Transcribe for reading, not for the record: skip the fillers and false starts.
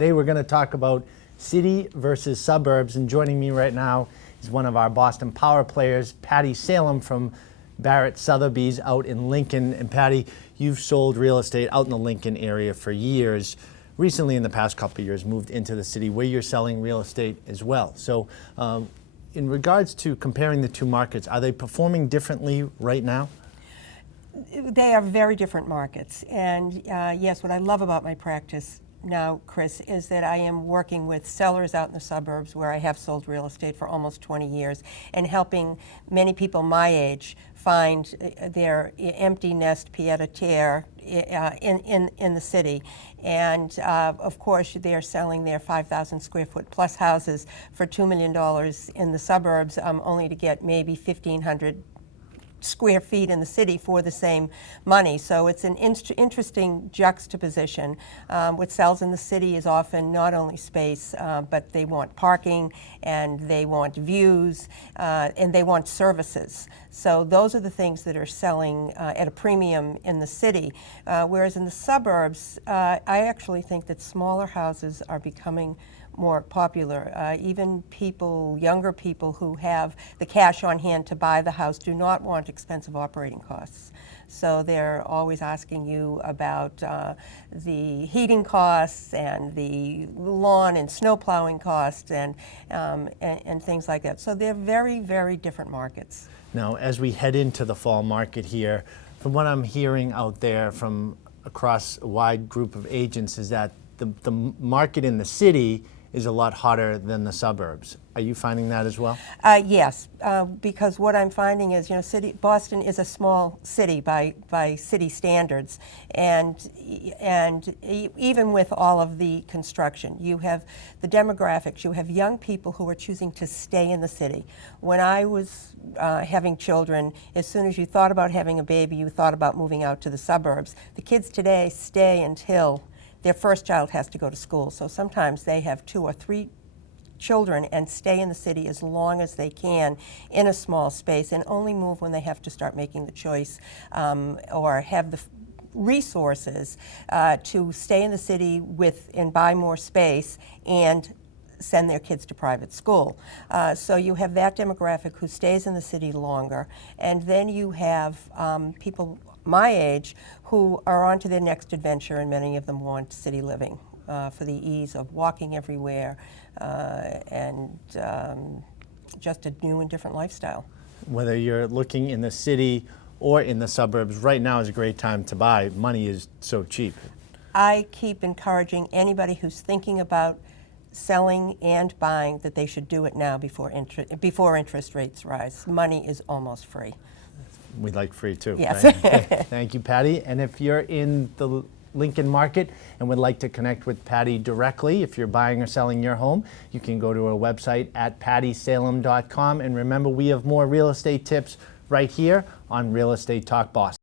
Today we're going to talk about city versus suburbs, and joining me right now is one of our Boston Power Players, Patti Salem from Barrett Sotheby's out in Lincoln. And Patti, you've sold real estate out in the Lincoln area for years. Recently, in the past couple of years, moved into the city where you're selling real estate as well. So in regards to comparing the two markets, are they performing differently right now? They are very different markets. And yes, what I love about my practice now, Chris, is that I am working with sellers out in the suburbs where I have sold real estate for almost 20 years and helping many people my age find their empty nest pied-à-terre in the city. And of course, they are selling their 5,000 square foot plus houses for $2 million in the suburbs, only to get maybe 1,500 square feet in the city for the same money. So it's an interesting juxtaposition. What sells in the city is often not only space, but they want parking, and they want views, and they want services. So those are the things that are selling at a premium in the city. Whereas in the suburbs, I actually think that smaller houses are becoming more popular. Even people, younger people who have the cash on hand to buy the house do not want expensive operating costs. So they're always asking you about the heating costs and the lawn and snow plowing costs and things like that. So they're very, very different markets. Now, as we head into the fall market here, from what I'm hearing out there from across a wide group of agents is that the market in the city is a lot hotter than the suburbs. Are you finding that as well? Yes, because what I'm finding is, Boston is a small city by city standards, and even with all of the construction, you have the demographics. You have young people who are choosing to stay in the city. When I was having children, as soon as you thought about having a baby, you thought about moving out to the suburbs. The kids today stay until their first child has to go to school. So sometimes they have 2 or 3 children and stay in the city as long as they can in a small space, and only move when they have to start making the choice or have the resources to stay in the city and buy more space and send their kids to private school. So you have that demographic who stays in the city longer, and then you have people my age who are on to their next adventure, and many of them want city living for the ease of walking everywhere and just a new and different lifestyle. Whether you're looking in the city or in the suburbs, right now is a great time to buy. Money is so cheap. I keep encouraging anybody who's thinking about selling and buying that they should do it now before interest rates rise. Money is almost free. We'd like free too. Yes. Right? Okay. Thank you, Patti. And if you're in the Lincoln market and would like to connect with Patti directly, if you're buying or selling your home, you can go to our website at pattisalem.com. And remember, we have more real estate tips right here on Real Estate Talk Boston.